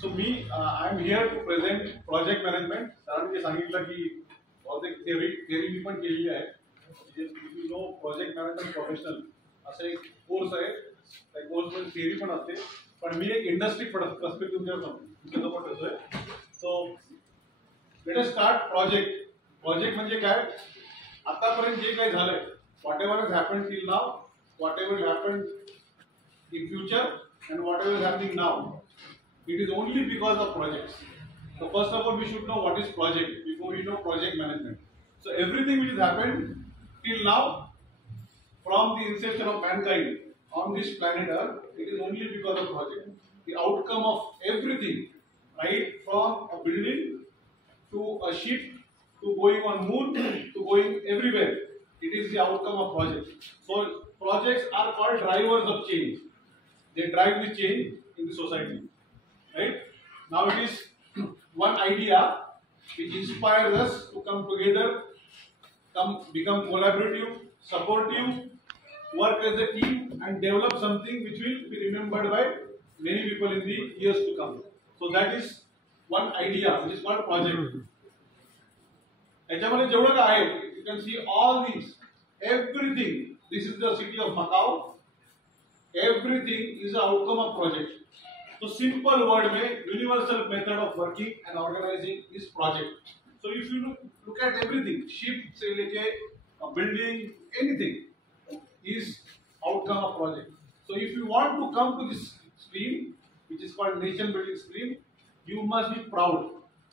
So I am here to present project management. सरांनी सांगितलं की project theory मी पण केलेली आहे. If you know project management professional असा एक कोर्स आहे. त्या कोर्स मध्ये theory पण असते. पण मी एक इंडस्ट्री पर्स्पेक्टिव्ह तुमच्याजवळ ठेवतोय. So let us start project. Project म्हणजे काय? आतापर्यंत जे काही झालंय, whatever has happened till now, whatever will happen in future, and whatever is happening now, it is only because of projects. So first of all, we should know what is project before we know project management. So everything which has happened till now, from the inception of mankind on this planet Earth, it is only because of project. The outcome of everything, right from a building to a ship to going on moon to going everywhere, it is the outcome of project. So projects are called drivers of change. They drive the change in the society, right? Now it is one idea which inspires us to come together, become collaborative, supportive, work as a team, and develop something which will be remembered by many people in the years to come. So that is one idea which is called project. याच्यामध्ये जेवढं काय आहे, you can see all these, everything. This is the city of Macau. Everything is the outcome of project. So simple word में universal method of working and organizing is project. So if you look at everything, ship से लेके a building, anything is outcome of project. So if you want to come to this stream, which is called nation building stream, you must be proud,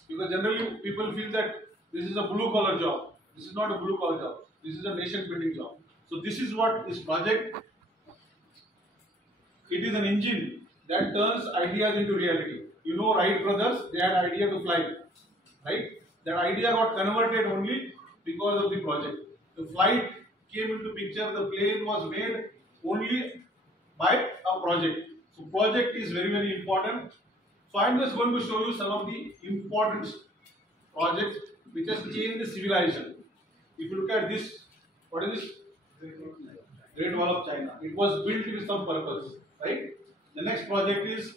because generally people feel that this is a blue collar job. This is not a blue collar job. This is a nation building job. So this is what is project. It is an engine that turns ideas into reality. You know, Wright brothers, they had idea to fly, right? That idea got converted only because of the project. The flight came into picture. The plane was made only by a project. So project is very, very important. So I'm just going to show you some of the important projects which has changed the civilization. If you look at this, what is this? Great Wall of China. It was built with some purpose, right? The next project is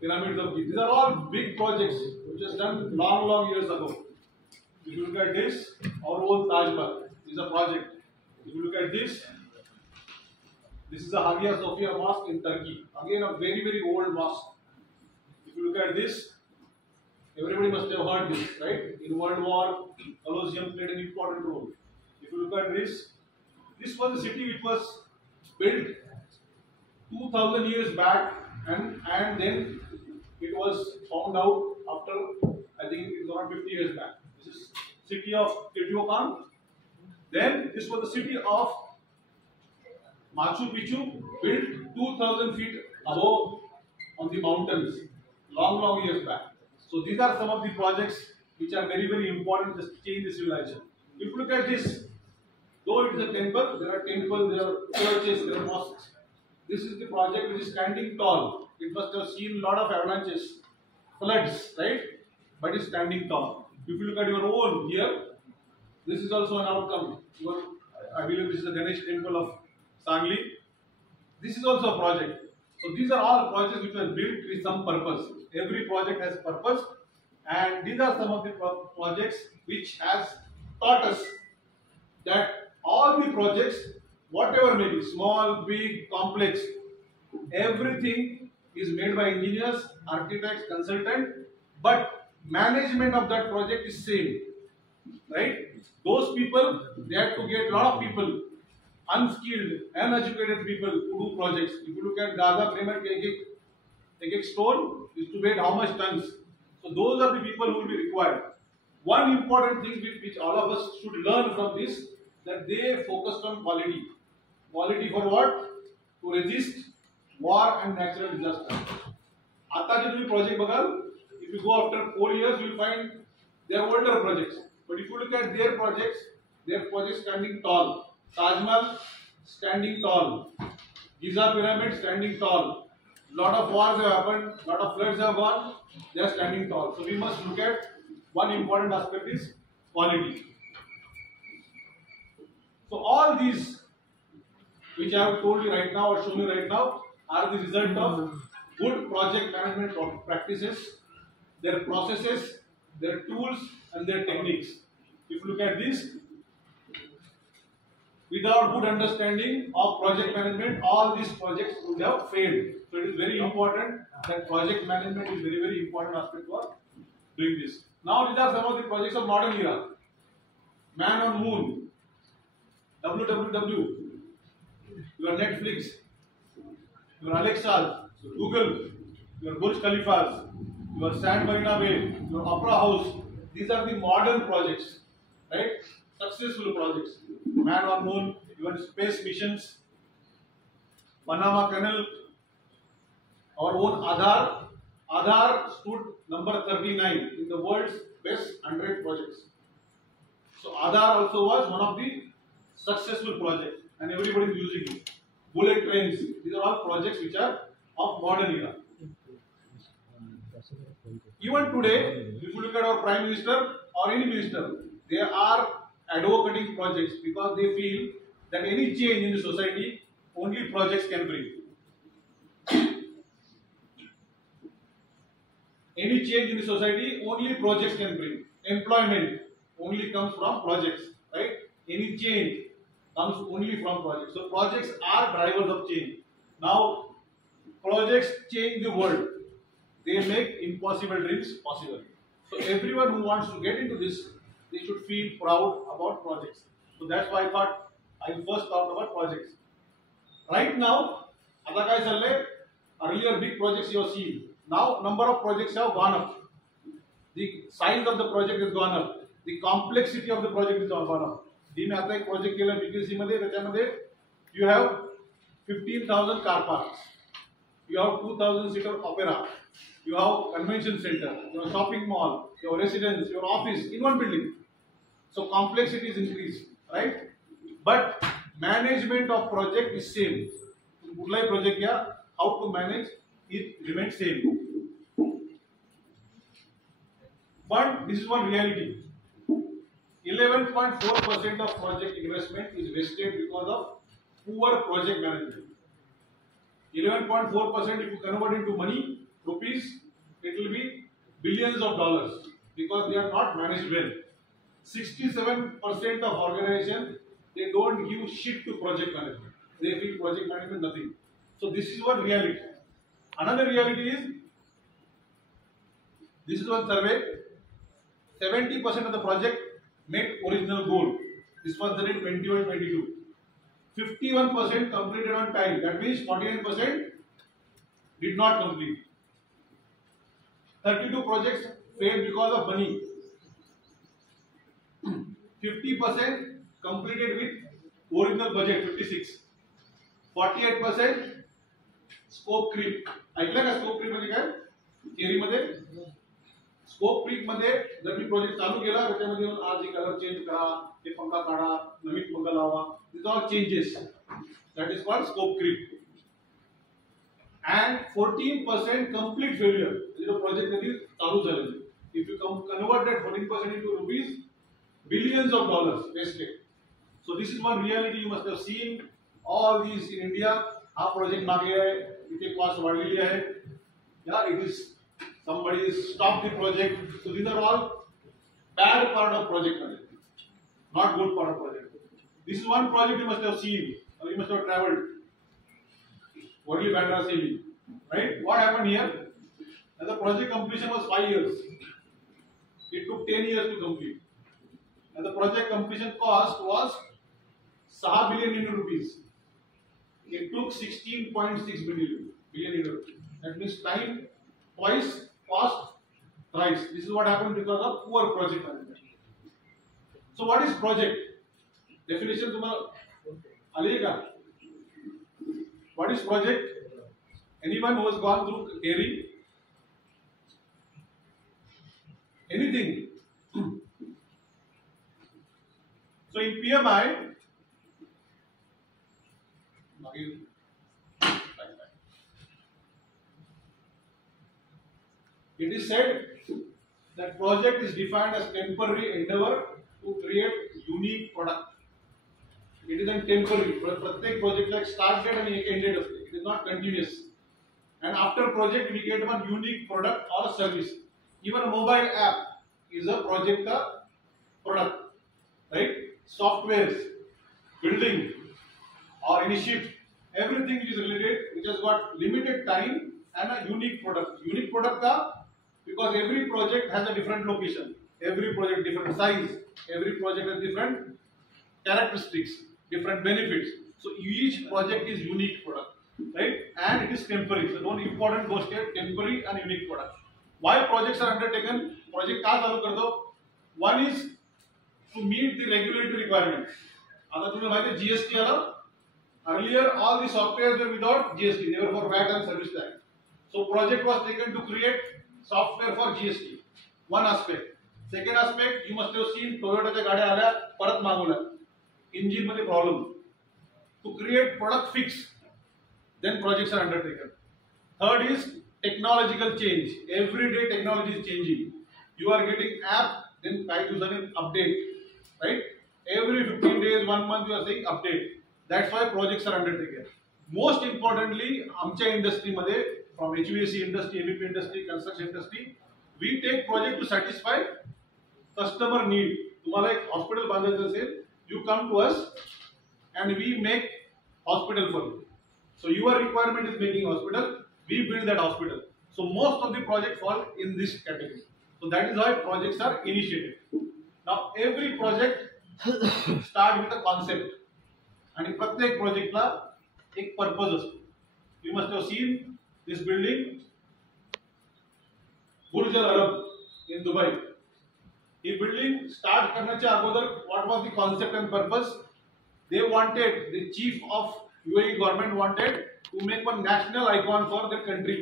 Pyramids of Giza. These are all big projects which was done long years ago. If you look at this, our own Taj Mahal is a project. If you look at this is the Hagia Sophia Mosque in Turkey. Again, a very, very old mosque. If you look at this, everybody must have heard this, right? In World War, Colosseum played an important role. If you look at this was a city which was built 2000 years back, and then it was found out after, I think it's around 50 years back. This is city of Teotihuacan. Then this was the city of Machu Picchu, built 2000 feet above on the mountains, long years back. So these are some of the projects which are very, very important to change the civilization. If you look at this, though it is a temple, there are temples, there are churches, there are mosques. This is the project which is standing tall. It must have seen a lot of avalanches, floods, right? But it's standing tall. If you look at your own here, this is also an outcome. I believe this is the Ganesh temple of Sangli. This is also a project. So these are all projects which were built with some purpose. Every project has purpose, and these are some of the projects which has taught us that all the projects, whatever may be, small, big, complex, everything is made by engineers, architects, consultants, but management of that project is same, right? Those people, they have to get a lot of people, unskilled, uneducated people to do projects. If you look at Gaza Pyramid, एक stone is to weigh how much tons. So those are the people who will be required. One important thing which all of us should learn from this, that they focused on quality. Quality for what? To resist war and natural disaster. आताचे तुम्ही project बघाल, if you go after 4 years, you will find they are older projects. But if you look at their projects standing tall. Taj Mahal standing tall. Giza Pyramid standing tall. Lot of wars have happened, lot of floods have gone, they are standing tall. So we must look at one important aspect is quality. So all these which I have told you right now or shown you right now are the result of good project management practices, their processes, their tools, and their techniques. If you look at this, without good understanding of project management, all these projects would have failed. So it is very important that project management is very, very important aspect for doing this. Now these are some of the projects of modern era. Man on Moon, www, your Netflix, your Alexa, Google, your Burj Khalifas, your Sand Marina Bay, your Opera House. These are the modern projects, right? Successful projects. Man on Moon, even space missions, Panama Canal, our own Aadhaar. Aadhaar stood number 39 in the world's best 100 projects. So Aadhaar also was one of the successful projects, and everybody is using it. Bullet trains, these are all projects which are of modern era. Even today, if you look at our Prime Minister or any minister, they are advocating projects because they feel that any change in the society, only projects can bring. Any change in the society, only projects can bring. Employment only comes from projects, right? Any change comes only from projects. So projects are drivers of change. Now, projects change the world. They make impossible dreams possible. So everyone who wants to get into this, they should feel proud about projects. So that's why I thought I first talked about projects. Right now, earlier big projects you have seen. Now number of projects have gone up. The size of the project has gone up. The complexity of the project is gone up. मी आता एक project केला BKC मध्ये, त्याच्यामध्ये you have 15,000 car parks, you have 2,000 seater opera, you have convention center, your shopping mall, your residence, your office in one building. So complexity is increased, right? But management of project is same. कुठलाही project घ्या, how to manage it remains same. But this is one reality. 11.4% of project investment is wasted because of poor project management. 11.4%, if you convert into money, rupees, it will be billions of dollars because they are not managed well. 67% of organization, they don't give shit to project management. They feel project management nothing. So this is one reality. Another reality is, this is one survey, 70% of the project met original goal. This was done in 21-22. 51% completed on time. That means 49% did not complete. 32 projects failed because of money. 50% completed with original budget, 56. 48% scope creep. ऐकलं का scope creep म्हणजे काय? Theory मध्ये scope creep मध्ये जर मी project चालू केला त्याच्यामध्ये आज ही कलर चेंज करा, ते पंखा काढा, नवीन पंखा लावा, these are changes. That is called scope creep. And 14% complete failure. म्हणजे प्रोजेक्ट कधी चालू झालं नाही. If you convert that 14% into rupees, billions of dollars wasted. So this is one reality you must have seen. All these in India. हा project मागे आहे, इथे cost वाढलेली आहे. Yeah, it is somebody is stopped the project. So these are all bad part of project management, not good part of project. This is one project you must have seen or you must have traveled. Worli Bandra Seli, right? What happened here? And the project completion was 5 years. It took 10 years to complete. And the project completion cost was 6 billion Indian rupees. It took 16.6 billion Indian rupees. That means time twice, cost thrice. This is what happened because of poor project management. So what is project? Definition तुम्हाला आली का? What is project? Anyone who has gone through theory? Anything? So in PMI, it is said that project is defined as temporary endeavor to create unique product. It is a temporary. प्रत्येक project like start date and end date असते. It is not continuous. and after project we get one unique product or a service. Even a mobile app is a project product, right? Softwares, building or any ship, everything which is related, which has got limited time and a unique product. Unique product because every project has a different location, every project different size, every project has different characteristics, different benefits. So each project is unique product, right? And it is temporary. So one important goes here, temporary and unique product. Why projects are undertaken? Project का चालू कर दो? One is to meet the regulatory requirement. आता तुम्हें माहिती है GST आला? Earlier all the softwares were without GST. They were for VAT and service tax. So project was taken to create software for GST. One aspect. Second aspect, you must have seen Toyotaच्या गाड्या आल्या परत मागवल्या. Engine मध्ये problem. To create product fix, then projects are undertaken. Third is technological change. Every day technology is changing. You are getting app, then काही दिवसांनी update, right? Every 15 days, 1 month you are saying update. That's why projects are undertaken. Most importantly, आमच्या industry मध्ये, from HVAC industry, MEP industry, construction industry, we take project to satisfy customer need. तुम्हाला एक hospital बांधायचं असेल, you come to us and we make hospital for you. So your requirement is making hospital, we build that hospital. So most of the projects fall in this category. So that is why projects are initiated. Now every project start with a concept. आणि प्रत्येक प्रोजेक्टला एक purpose असतो. You must have seen this building, Burj Al Arab in Dubai. He building start करण्याच्या अगोदर what was the concept and purpose? They wanted, the chief of UAE government wanted to make one national icon for their country.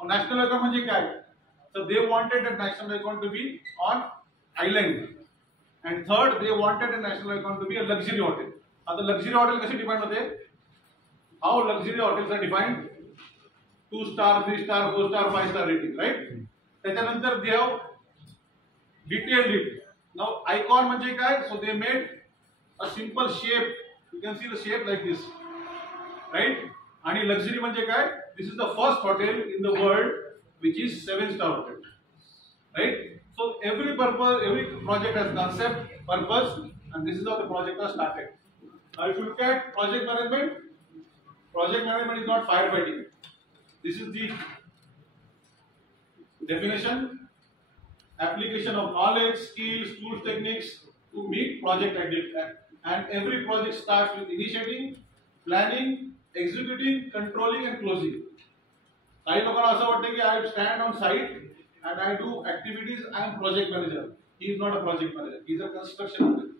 और national icon म्हणजे काय? So they wanted that national icon to be on island. And third, they wanted a national icon to be a luxury hotel. आता luxury hotel कशी define होते? How luxury hotels are defined? 2 star, 3 star, 4 star, 5 star rating, right? त्याच्यानंतर they have detailed it. Now icon म्हणजे काय? So they made a simple shape. You can see the shape like this, right? आणि luxury म्हणजे काय? This is the first hotel in the world which is 7-star hotel, right? So every project has concept, purpose, and this is how the project was started. Now if you look at project management is not firefighting. This is the definition, application of knowledge, skills, tools, techniques to meet project activity. And every project starts with initiating, planning, executing, controlling and closing. काही लोकांना असं वाटतं की I stand on site and I do activities, I am project manager. He is not a project manager, he is a construction manager.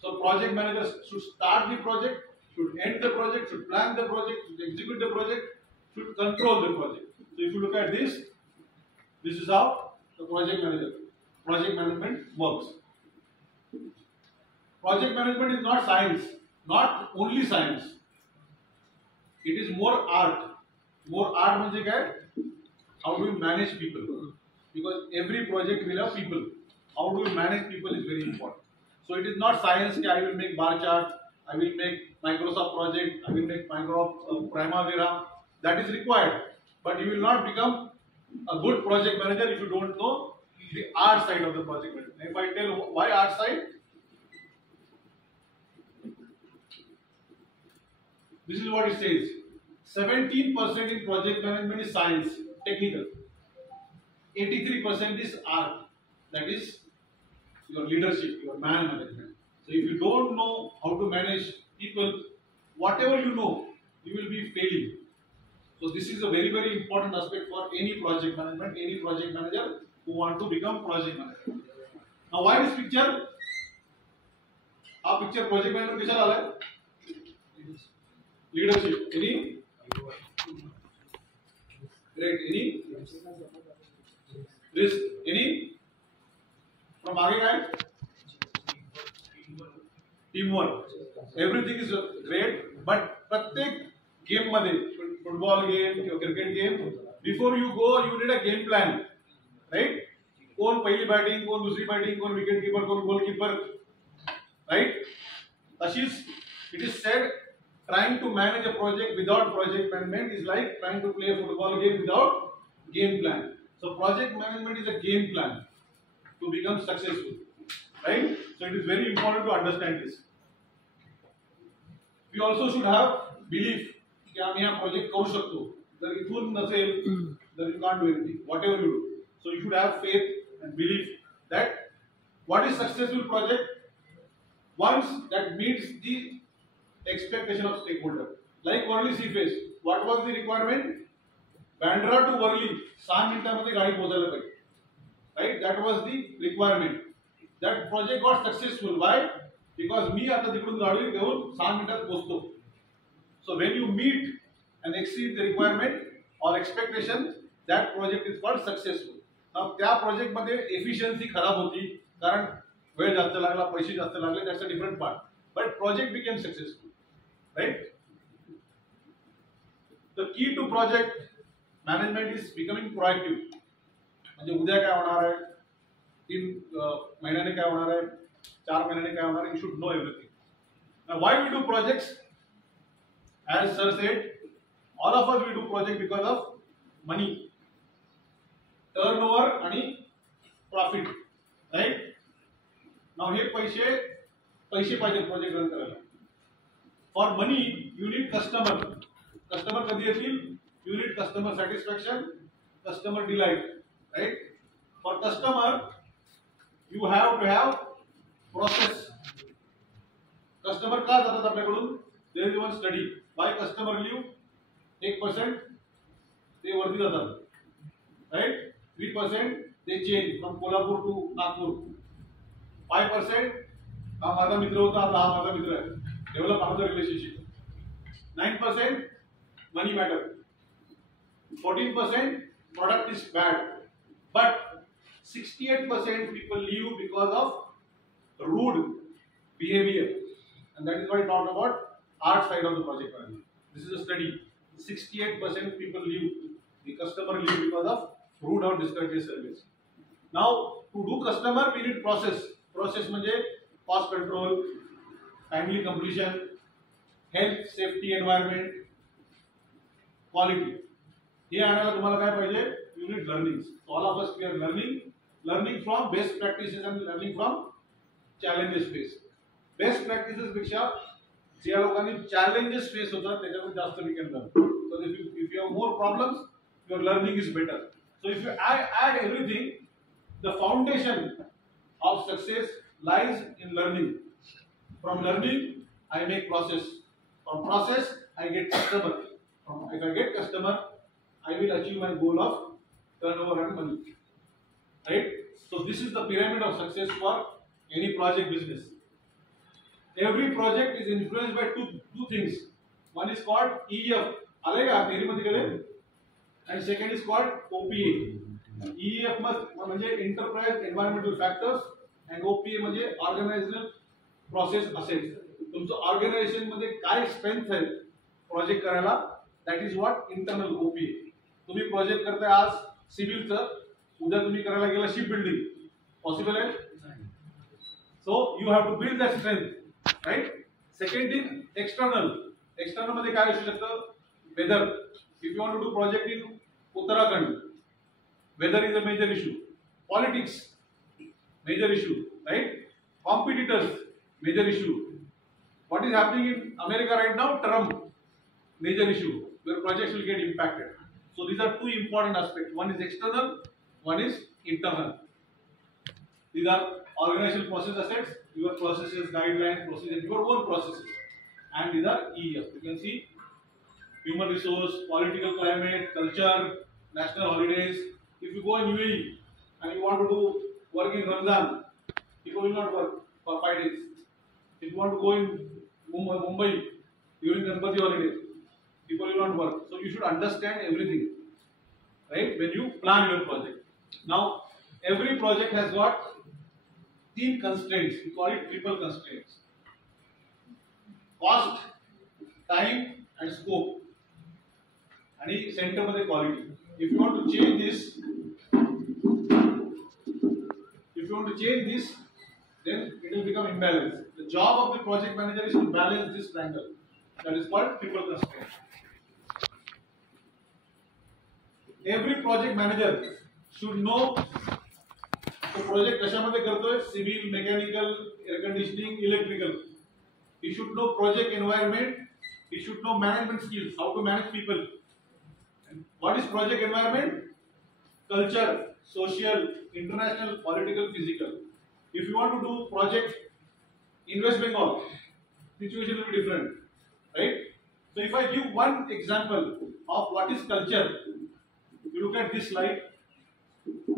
So project manager should start the project, should end the project, should plan the project, should execute the project, should control the project. So if you look at this, this is how the project management works. Project management is not science, not only science. It is more art. More art म्हणजे काय? How do we manage people? Because every project will have people. How do we manage people is very important. So it is not science that I will make bar chart, I will make Microsoft project, I will make Microsoft Primavera. That is required. But you will not become a good project manager if you don't know the art side of the project management. If I tell why art side, this is what it says. 17% in project management is science, technical. 83% is art, that is your leadership, your man management. So if you don't know how to manage people, whatever you know, you will be failing. So this is a very, very important aspect for any project management, any project manager who want to become project manager. Now why this picture? Our picture project manager कशाला आलाय? Leadership. Any? Great. Any? Risk. Any? From आगे काय? Teamwork. Everything is great, but प्रत्येक game मध्ये, football game किंवा cricket game, before you go you need a game plan, right? कोण पहिली batting, कोण दुसरी बॅटिंग, कोण विकेट कीपर, कोण गोलकीपर, right? तशीच it is said trying to manage a project without project management is like trying to play a football game without game plan. So project management is a game plan to become successful, right? So it is very important to understand this. We also should have belief कि आम्ही हा project करू शकतो. जर इथून नसेल, then you can't do anything. Whatever you do, so you should have faith and belief that what is successful project once that meets the expectation of stakeholder. Like Worli Seaface, what was the requirement? Bandra to Worli 6 मिनिटांमध्ये गाडी पोहोचायला पाहिजे. Right? That was the requirement. That project got successful. Why? Because मी आता तिकडून गाडी घेऊन 6 मिनिटात पोहोचतो. So when you meet and exceed the requirement or expectation, that project is called successful. Now त्या project मध्ये efficiency खराब होती कारण वेळ जास्त लागला, पैसे जास्त लागले. That's a different part. But project became successful. Right? The key to project management is becoming proactive. म्हणजे उद्या काय होणार आहे, 3 महिन्याने काय होणार आहे, 4 महिन्याने काय होणार आहे, you should know everything. Now why we do projects? As sir said, all of us we do project because of money, turnover आणि profit, right? Now हे पैसे पाहिजे project रन करायला. For money you need customer. Customer कधी येतील? You need customer satisfaction, customer delight, right? For customer you have to have process. Customer का जातात आपल्याकडून? There is one study. Why customer leave? 1% ते वरती जातात, right? 3% they change from Kolhapur to Nagpur. 5% हा माझा मित्र होता, आता हा माझा मित्र आहे. Develop another relationship. 9% money matter. 14% product is bad. But 68% people leave because of rude behavior. And that is why I talked about art side of the project management. This is a study. 68% people leave. The customer leave because of rude or discourteous service. Now, to do customer, we need process. Process म्हणजे cost control, timely completion, health, safety, environment, quality. हे आणायला तुम्हाला काय पाहिजे? You need learnings. All of us we are learning from best practices and learning from challenges faced. Best practices पेक्षा ज्या लोकांनी challenges face होतात त्याच्यामध्ये जास्त we can learn. So if you have more problems, your learning is better. So if you add everything, the foundation of success lies in learning. From learning, I make process. From process, I get customer. If I get customer, I will achieve my goal of turnover and money. Right? So this is the pyramid of success for any project business. Every project is influenced by two things. One is called EF. आलेगा मेरी मध्ये गेले. And second is called OPA. EF म्हणजे Enterprise Environmental Factors and OPA म्हणजे Organizational Process Assets. तुमचं organisation मध्ये काय strength आहे project करायला, that is what internal OP. तुम्ही प्रोजेक्ट करताय आज सिव्हिलचं, उद्या तुम्ही करायला गेला शिप बिल्डिंग, पॉसिबल आहे? So you have to build that strength, right? Second is external. External मध्ये काय असू शकतं? Weather. If you want to do project in Uttarakhand, weather is a major issue. Politics major issue, right? Competitors major issue. What is happening in America right now? Trump, major issue where projects will get impacted. So these are two important aspects. One is external, one is internal. These are organizational process assets, your processes, guidelines, procedures, your own processes. And these are EF. You can see human resource, political climate, culture, national holidays. If you go in UAE and you want to do work in Ramadan, people will not work for 5 days. If you want to go in Mumbai during Ganpati holiday, people will not work. So you should understand everything, right? When you plan your project. Now, every project has got 3 constraints. We call it triple constraints: cost, time, and scope. And center मध्ये quality. If you want to change this, then it will become imbalanced. The job of the project manager is to balance this triangle. That is called triple constraint. Every project manager should know तो project कशामध्ये करतोय, civil, mechanical, air conditioning, electrical. He should know project environment. He should know management skills, how to manage people. And what is project environment? Culture, social, international, political, physical. If you want to do project in West Bengal, situation will be different, right? So if I give one example of what is culture, you look at this slide.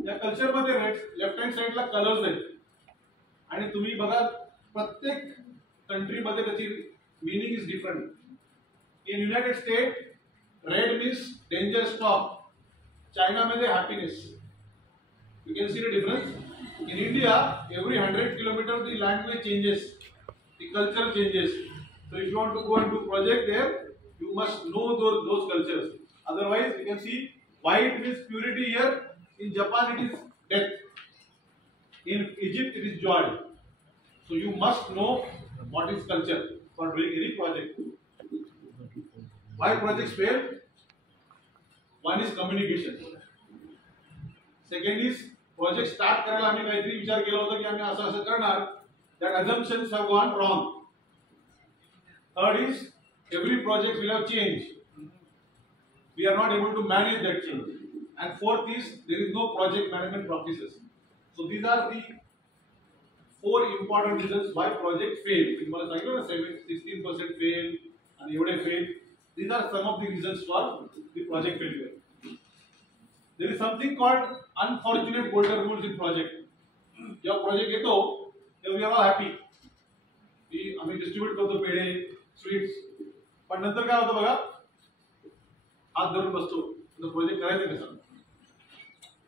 या culture मध्ये left hand साइडला colours आहेत आणि तुम्ही बघा प्रत्येक country मध्ये त्याची meaning is different. In United State red means danger stop, China मध्ये happiness. You can see the difference. In India every 100 kilometre the language changes, the culture changes. So if you want to go and do project there you must know those cultures. Otherwise you can see white means purity here. In Japan it is death. In Egypt it is joy. So you must know what is culture for doing any project. Why projects fail? One is communication. Second is project start करायला आम्ही काहीतरी विचार केला होता की आम्ही असं करणार. That assumptions have gone wrong. Third is every project will have change. We are not able to manage that change. And fourth is there is no project management practices. So these are the 4 important reasons why project fail. You must know 16% fail and every fail. These are some of the reasons for the project failure. There is something called unfortunate golden rules in project. जेव्हा project येतो तेव्हा we are all happy. आम्ही distribute करतो पेढे, sweets. पण नंतर काय होतं बघा, हात धरून बसतो. तो प्रोजेक्ट करायचं कसं.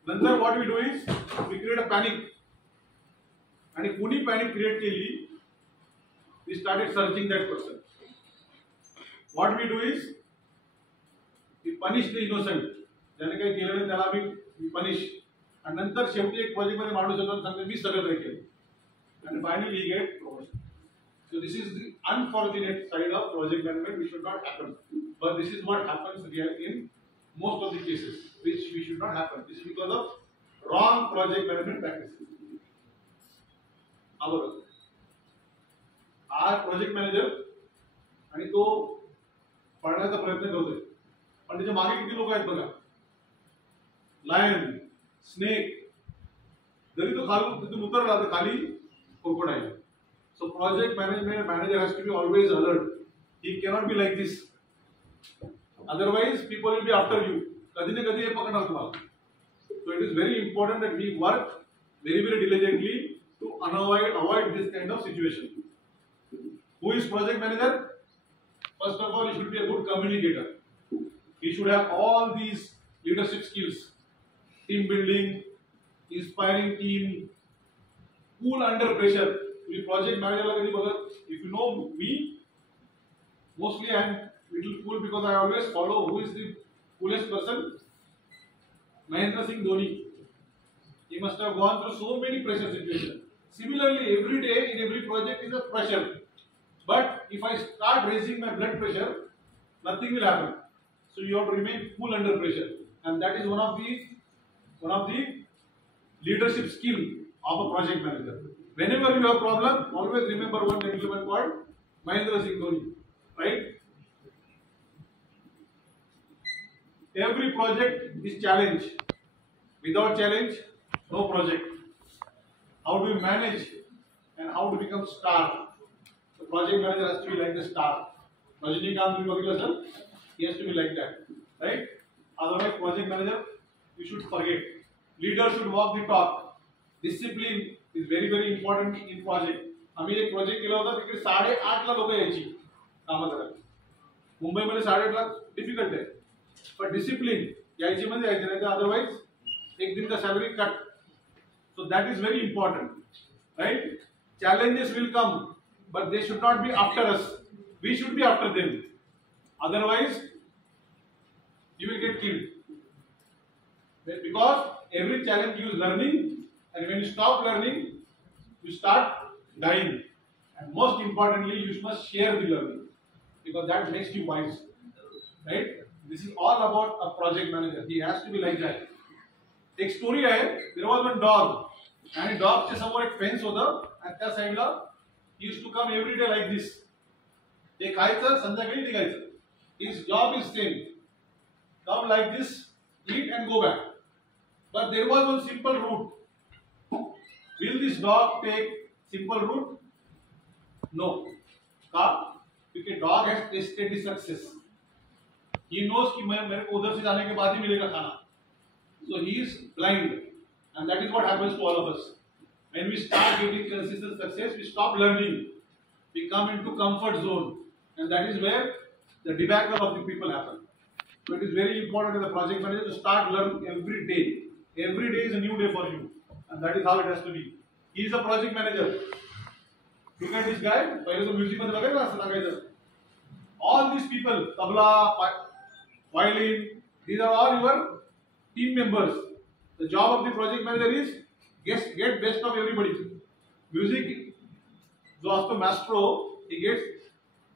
नंतर what we do is we create a panic. आणि कोणी पॅनिक क्रिएट केली, we started searching that person. What we do is we punish the innocent. ज्याने काही केलं नाही त्याला आम्ही पनिश. आणि नंतर शेवटी एक प्रोजेक्ट मध्ये माणूस येतो आणि सांगतो मी सगळं काही केलं. आणि finally he get promotion. So this is the unfortunate side of project management which should not happen. But this is what happens in most of the cases, which we should not happen. This is because of wrong project management practices. Our project manager आणि तो पळण्याचा प्रयत्न करतोय, पण त्याच्या मागे किती लोक आहेत बघा. Lion, snake. जरी तो खाली तिथून उतरला तर खाली crocodile. So project management manager has to be always alert. He cannot be like this. Otherwise, people will be after you. कधी ना कधी हे पकडणार तुम्हाला. So it is very important that we work very diligently to avoid this kind of situation. Who is project manager? First of all, he should be a good communicator. He should have all these leadership skills: team building, inspiring team, cool under pressure. मी project मॅनेजरला कधी बघत, if you know me, mostly I am little cool because I always follow who is the coolest person. Mahendra Singh Dhoni. He must have gone through so many pressure situations. Similarly, every day in every project is a pressure. But if I start raising my blood pressure, nothing will happen. So you have to remain cool under pressure, and that is one of the leadership skill of a project manager. Whenever you have problem, always remember one gentleman called Mahendra Singh Dhoni, right? Every project is challenge. Without challenge, no project. How do we manage and how to become star? The project manager has to be like the star. Rajinikanth will be sir. He has to be like that, right? Otherwise, project manager, you should forget. Leader should walk the talk. Discipline is very important in project. आम्ही एक project केला होता, तिकडे 8:30 ला लोक यायची कामं करायला. मुंबईमध्ये 8:30 ला डिफिकल्ट आहे, पण डिसिप्लिन यायची म्हणजे यायची, नाही तर अदरवाइज एक दिन का salary cut. So that is very important, right? Challenges will come, but they should not be after us. We should be after them. Otherwise you will get killed. Because every challenge you is learning, and when you stop learning, you start dying. And most importantly, you must share the learning. because that makes you wise, right? This is all about a project manager. He has to be like that. एक story आहे, there was one dog आणि डॉगच्या समोर एक fence होतं आणि त्या साईडला he used to come every day like this. ते खायचं संध्याकाळी निघायचं. His job is same. Come like this, eat and go back. But there was one simple route. Will this dog take simple route? No. का? क्योंकि dog has tasted the success. He knows कि मेरे को उधर से जाने के बाद ही मिलेगा खाना. So he is blind, and that is what happens to all of us. When we start getting consistent success, we stop learning. We come into comfort zone, and that is where the debacle of the people happen. So it is very important as a project manager to start learning every day. Every day is a new day for you, and that is how it has to be. He is a project manager. Look at this guy. पहिले तो music मध्ये बघायचं असं सांगायचं. All these people, tabla, violin, these are all your team members. The job of the project manager is get best of everybody. Music, जो असतो maestro, he gets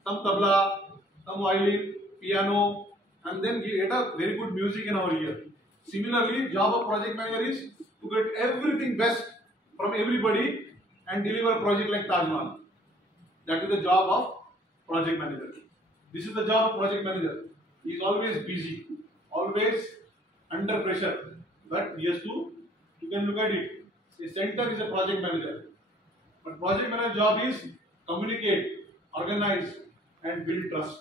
some tabla, some violin, piano, and then he get a very good music in our ear. Similarly, job of project manager is to get everything best from everybody and deliver a project like Taj Mahal. That is the job of project manager. This is the job of project manager. He is always busy, always under pressure, but he has to, you can look at it. The center is a project manager, but project manager job is communicate, organize, and build trust.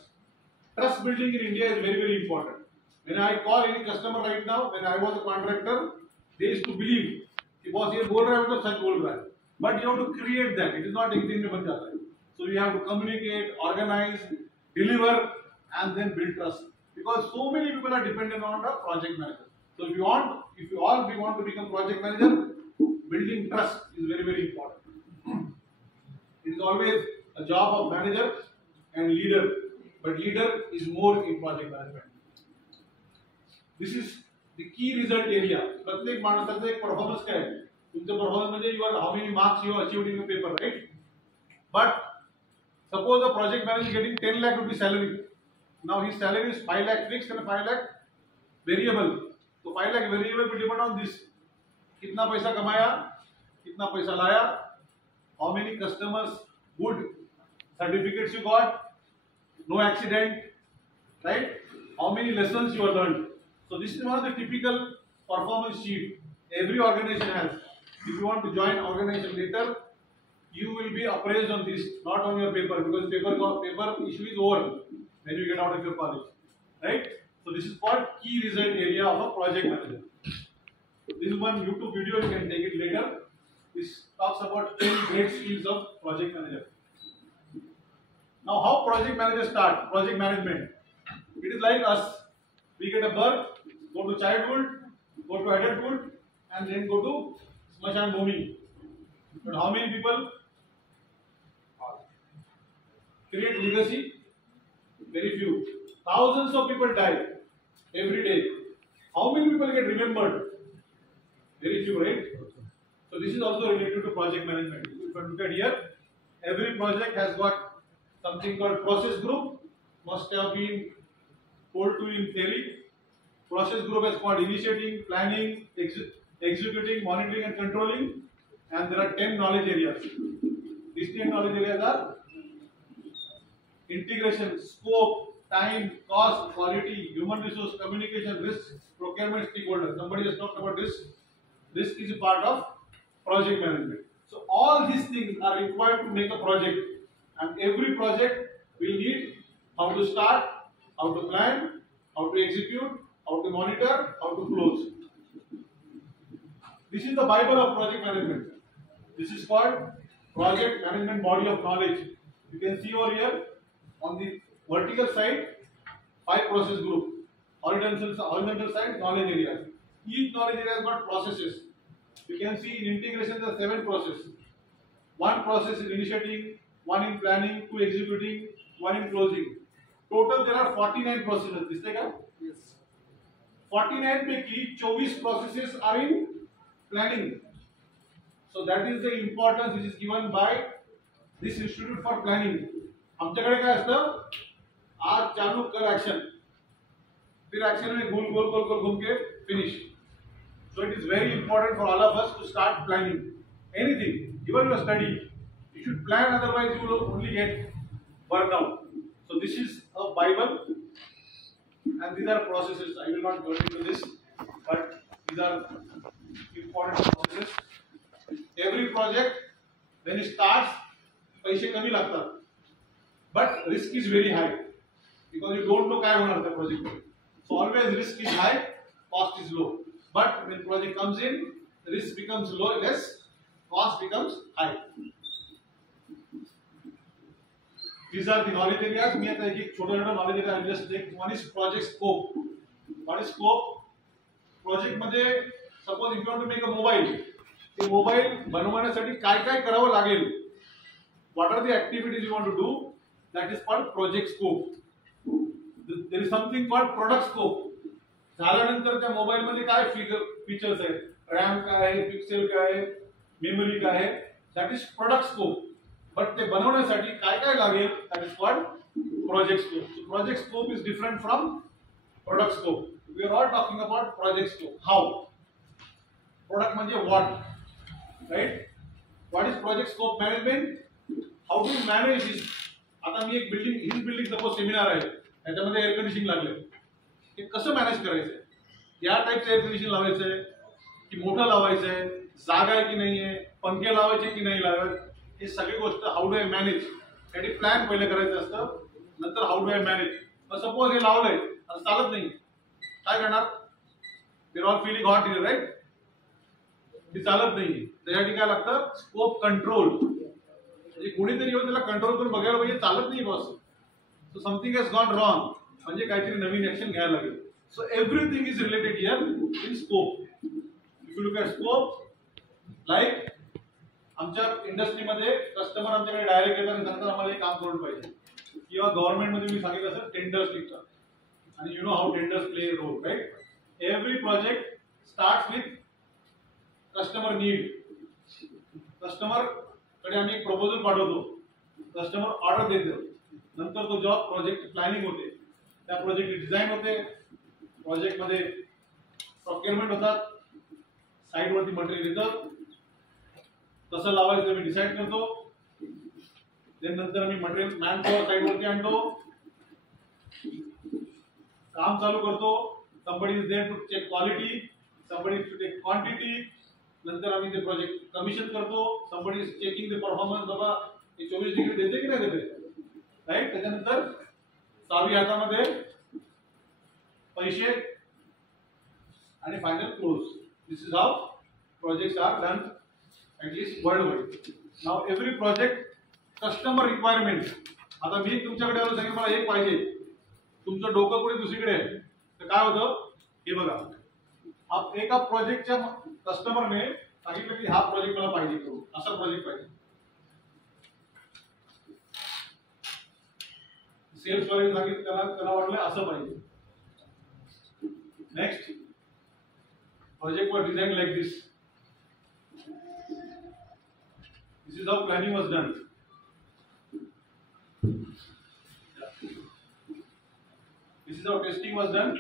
Trust building in India is very, very important. When I call any customer right now, when I was a contractor, they used to believe कि boss ये बोल रहा है मतलब सच बोल रहा है. But you have to create that. It is not एक दिन में बन जाता है. So you have to communicate, organize, deliver, and then build trust. Because so many people are dependent on a project manager. So if you want to become project manager, building trust is very, very important. It is always a job of manager and leader, but leader is more in project management. This is the key result area. प्रत्येक माणसाचा एक performance काय आहे? तुमचा performance म्हणजे you are how many marks you have achieved in your paper, right? But suppose a project manager is getting 10 lakh rupees salary. Now his salary is 5 lakh fixed and 5 lakh variable. So 5 lakh variable will depend on this. कितना पैसा कमाया, कितना पैसा लाया, how many customers, good certificates you got, no accident, right? How many lessons you have learned. So this is one of the typical performance sheet every organization has. If you want to join organization later, you will be appraised on this, not on your paper, because paper issue is over when you get out of your college, right? So this is called key result area of a project manager. This is one YouTube video, you can take it later. This talks about 10 great skills of project manager. Now how project managers start? Project management. It is like us. We get a birth, go to childhood, go to adulthood, and then go to Smashan Bhumi. But how many people create legacy? Very few. Thousands of people die every day. How many people get remembered? Very few, right? So this is also related to project management. If you look at here, every project has got something called process group. Must have been told to you in theory. Process group has got initiating, planning, executing, monitoring and controlling. And there are 10 knowledge areas. These 10 knowledge areas are integration, scope, time, cost, quality, human resource, communication, risk, procurement, stakeholders. Somebody has talked about this. Risk is a part of project management. So all these things are required to make a project, and every project will need how to start, how to plan, how to execute, how to monitor, how to close. This is the Bible of project management. This is called project management body of knowledge. You can see over here on the vertical side 5 process group, horizontal side knowledge areas. Each knowledge area has got processes. You can see in integration there are 7 processes. 1 process is initiating, 1 in planning, 2 executing, 1 in closing. Total there are 49 processes. दिसते का? Yes. 49 पैकी 24 processes are in planning. So that is the importance which is given by this Institute for Planning. आमच्याकडे काय असतं? आज चालू कर action, फिर एक्शन में गोल गोल गोल गोल घूम के finish. So it is very important for all of us to start planning anything, even your study. You should plan, otherwise you will only get burned out. So this is a Bible, and these are processes. I will not go into this, but these are important processes. Every project when it starts, पैसे कमी लागतात, but risk is very high because you don't know काय होणार त्या project मध्ये. So always risk is high, cost is low. But when project comes in, risk becomes low, less, cost becomes high. These are the knowledge areas. मी आता एक छोटा knowledge area just take. One is project scope. What is scope? Project मध्ये suppose if you want to make a mobile, ते mobile बनवण्यासाठी काय काय करावं लागेल? What are the activities you want to do? That is called project scope. There is something called product scope. झाल्यानंतर त्या mobile मध्ये काय फीचर्स आहेत, रॅम काय आहे, पिक्सेल काय आहे, मेमरी काय आहे, that is product scope. But ते बनवण्यासाठी काय काय लागेल, that is called project scope. So project scope is different from product scope. We are all talking about project scope. How product म्हणजे what, right? What is project scope management? How to manage this. आता मी एक building, ही building suppose seminar आहे, त्याच्यामध्ये air conditioning लागले, हे कसं manage करायचंय? या टाईपचं एअर कंडिशन लावायचंय की मोठं लावायचंय, जागा आहे की नाहीये, पंखे लावायचे की नाही लावायचे, हे सगळी गोष्ट हाऊ डू आय मॅनेज, त्यासाठी प्लॅन पहिले करायचं असतं, नंतर how do I manage. Suppose हे लावलंय आता चालत नाही, काय करणार? We are all feeling hot here, right? ते चालत नाही, त्यासाठी काय लागतं? Scope control. म्हणजे कोणीतरी येऊन त्याला कंट्रोल करून बघायला पाहिजे, चालत नाही boss, so something has gone wrong, म्हणजे काहीतरी नवीन ऍक्शन घ्यायला लागेल. So everything is related here in scope. If you look at scope, like आमच्या इंडस्ट्रीमध्ये कस्टमर आमच्याकडे डायरेक्ट येतात आणि सांगतात आम्हाला हे काम करून पाहिजे, किंवा गव्हर्नमेंटमध्ये मी सांगितलं असं टेंडर्स निघतात, आणि you know how tenders play role, right? Every project start with customer need. Customer कडे आम्ही एक प्रपोजल पाठवतो, कस्टमर ऑर्डर देतो, नंतर तो जॉब प्रोजेक्ट प्लॅनिंग होते, त्या प्रोजेक्ट डिझाईन होते, प्रोजेक्ट मध्ये प्रोक्युरमेंट होतात, साईट वरती मटेरियल येतं, कसं लावायचं मी डिसाईड करतो, नंतर आम्ही मटेरियल मॅन पॉवर साईट वरती आणतो, काम चालू करतो. somebody is there to check quality, somebody is to check quantity, नंतर आम्ही ते प्रोजेक्ट कमिशन करतो, somebody is checking the performance, बाबा हे 24 डिग्री देते की नाही देते, राईट? त्याच्यानंतर चावी हातामध्ये, पैसे, आणि final close. This is how projects are done at least worldwide. Now every project customer requirement. आता मी तुमच्याकडे आलो, सांगितलं मला एक पाहिजे, तुमचं डोकं कुठे दुसरीकडे आहे, तर काय होतं हे बघा. एका प्रोजेक्टच्या कस्टमरने सांगितलं की हा प्रोजेक्ट मला पाहिजे, असा प्रोजेक्ट पाहिजे. सेल्स वाले सांगितलं त्याला वाटलं असं पाहिजे. Next project were design like this. This is how planning was done. This is how testing was done.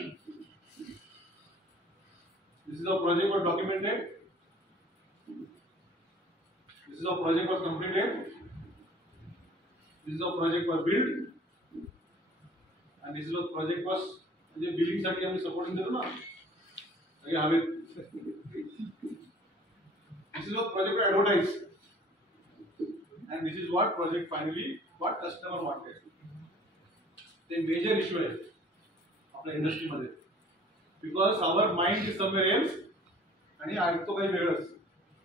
This is how project was documented. This is how project was completed. This is how project was built. And this is how project was, म्हणजे billing साठी आम्ही supporting देतो ना, काही हवेत. This is how project was advertised. And this is what project finally, what customer wanted. The major issue आहे आपल्या इंडस्ट्रीमध्ये, because our mind is somewhere else, आणि ऐकतो काही वेगळंच,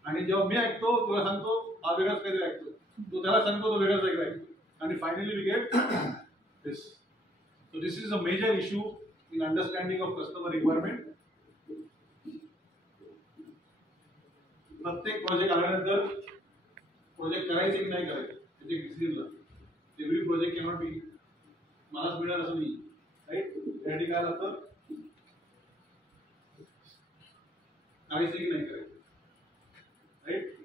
आणि जेव्हा मी ऐकतो तुला सांगतो हा वेगळाच काहीतरी ऐकतो, तो त्याला सांगतो तो वेगळाच ऐकतो, आणि finally we get this. So this is a major issue in understanding of customer requirement. प्रत्येक प्रोजेक्ट आल्यानंतर प्रोजेक्ट करायचे की नाही करायचे त्याचे डिसिजनला, एव्हरी प्रोजेक्ट कॅनॉट बी मलाच मिळणार असं नाही, राईट? त्यासाठी काय लागतं, करायचं की नाही करायचं, राईट?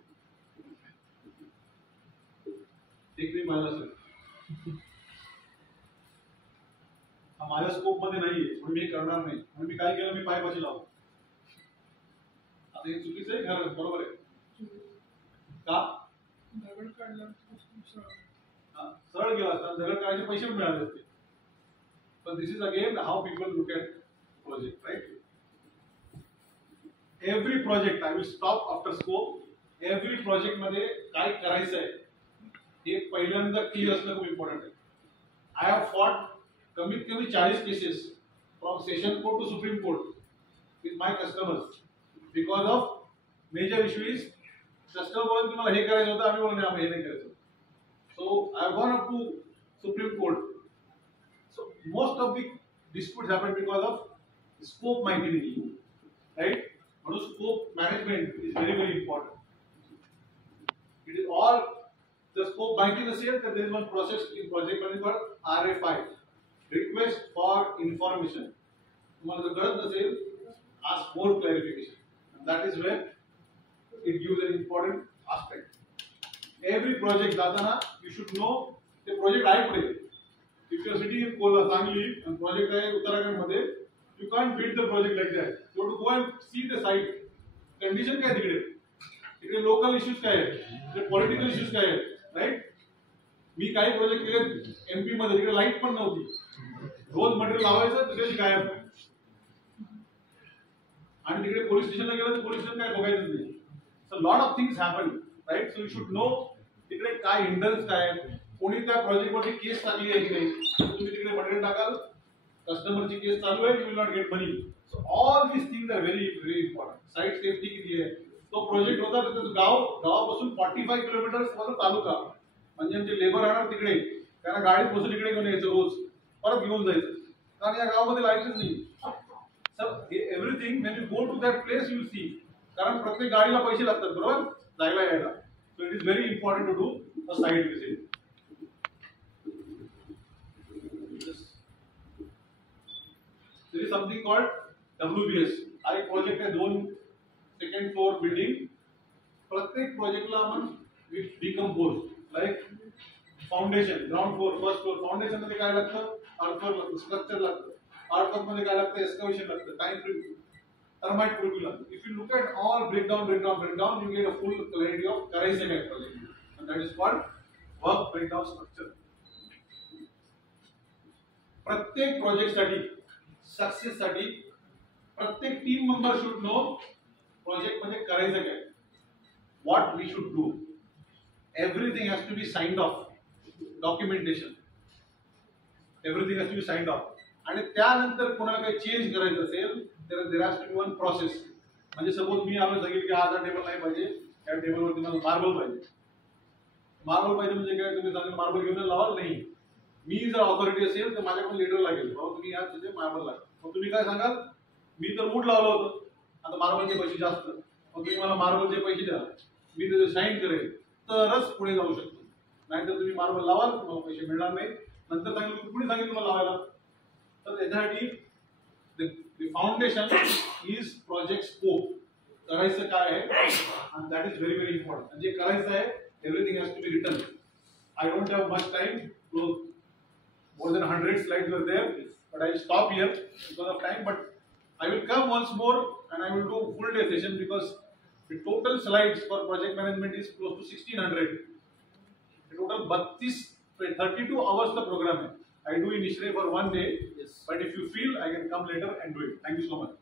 एक मी पाहिलं असेल स्कोप मध्ये नाहीये म्हणून मी करणार नाही म्हणून मी काय केलं मी पायपाशी लावतो. आता हे चुकीचं आहे खरं बरोबर आहे का? दगड काढला सरळ गेला असता दगड काढायचे पैसे पण मिळाले असते. पण this is again how people look at project right. Every project I will stop after scope. Every project मध्ये काय करायचं आहे हे पहिल्यांदा क्लिअर असणं खूप इम्पॉर्टंट आहे. आय हॅव फॉट कमीत कमी 40 cases from session court to supreme court with my customers because of major issue is customer बोलून तुम्हाला हे करायचं होतं आम्ही बोलून आम्ही हे नाही करायचं. So I have gone up to supreme Court. So most of the disputes happen because of scope माहिती नाही राईट. म्हणून scope management is very very important. It is all the scope माहिती नसेल तर there is one process in project management called RFI, request for information. तुम्हाला जर कळत नसेल ask more clarification, and that is where it gives an important aspect. Every project जाताना you should know the project आहे कुठे. If you are sitting in Kola, Sangli and project आहे उत्तराखंड मध्ये, you can't build the project like that. You have to go and see the site. Condition काय तिकडे, तिकडे local issues काय आहेत, तिकडे पॉलिटिकल इश्यूज काय आहेत राईट. मी काही प्रोजेक्ट केले एमपी मध्ये तिकडे लाईट पण नव्हती. रोज मटेरियल लावायचं तिकडे गायब आणि तिकडे पोलीस स्टेशनला गेलं तर पोलीस स्टेशन काय बघायचं नाही. So lot of things happen right. So you should know तिकडे काय हिंडन्स काय आहे, कोणी त्या प्रोजेक्ट वरती केस टाकली आहे की नाही. तुम्ही तिकडे मटेरियल टाकाल कस्टमरची केस चालू आहे, you will not get money. So all these things are very very important. Site safety किती आहे. तो प्रोजेक्ट होता तर गावापासून 45 किलोमीटर माझा तालुका म्हणजे आमचे लेबर राहणार तिकडे. त्यांना गाडीत बसून इकडे घेऊन यायचं रोज परत घेऊन जायचं कारण या गावामध्ये लाईटच नाही. Sir everything when you go to that place you see कारण प्रत्येक गाडीला पैसे लागतात बरोबर जायला यायला. So it is very important to do a site visit. There is something called WBS. हा एक प्रोजेक्ट आहे 2 सेकंड फ्लोर बिल्डिंग. प्रत्येक प्रोजेक्टला आपण decompose like foundation ground floor first floor. Foundation मध्ये काय लागतं अर्थवर्क लागतं, स्ट्रक्चर लागतं. अर्थवर्क मध्ये काय लागतं एस्कवेशन लागतं, टाइम प्रिव्ह्यू, टर्माइट प्रिव्ह्यू लागतं. If you look at all breakdown you get a full clarity of करायचं काय project. And that is called work breakdown structure. प्रत्येक प्रोजेक्टसाठी सक्सेससाठी प्रत्येक team member should know project मध्ये करायचं काय, what we should do. Everything has to be signed off. Documentation everything has to be signed off. आणि त्यानंतर कोणाला काही चेंज करायचं असेल तर there has to be one process. म्हणजे सपोज मी आलो सांगितलं की हा टेबल नाही पाहिजे, या टेबलवरती मला मार्बल पाहिजे. मार्बल पाहिजे म्हणजे काय तुम्ही सांगितलं मार्बल घेऊन लावाल नाही. मी जर ऑथॉरिटी असेल तर माझ्याकडून लीडर लागेल बाबा तुम्ही या तुझे मार्बल लागेल. मग तुम्ही काय सांगाल मी तर वूड लावलं होतं आता मार्बलचे पैसे जास्त, मग तुम्ही मला मार्बलचे पैसे द्या मी त्याचे साईन करेल तरच पुढे जाऊ शकतो. नाहीतर तुम्ही मार्बल लावाल तुम्हाला पैसे मिळणार नाही. नंतर सांगितलं कुणी सांगितलं मला लावायला. तर त्याच्यासाठी फाउंडेशन इज प्रोजेक्ट स्कोप. करायचं काय आहे आणि that is very very important. जे करायचं आहे everything has to be written. I don't have much time. More than 100 slides were there, but I will stop here because of time. But I will come once more and I will do full day session because the total slides for project management is close to 1600. The total 32 hours the program. I do in Ishre for one day. Yes. But if you feel, I can come later and do it. Thank you so much.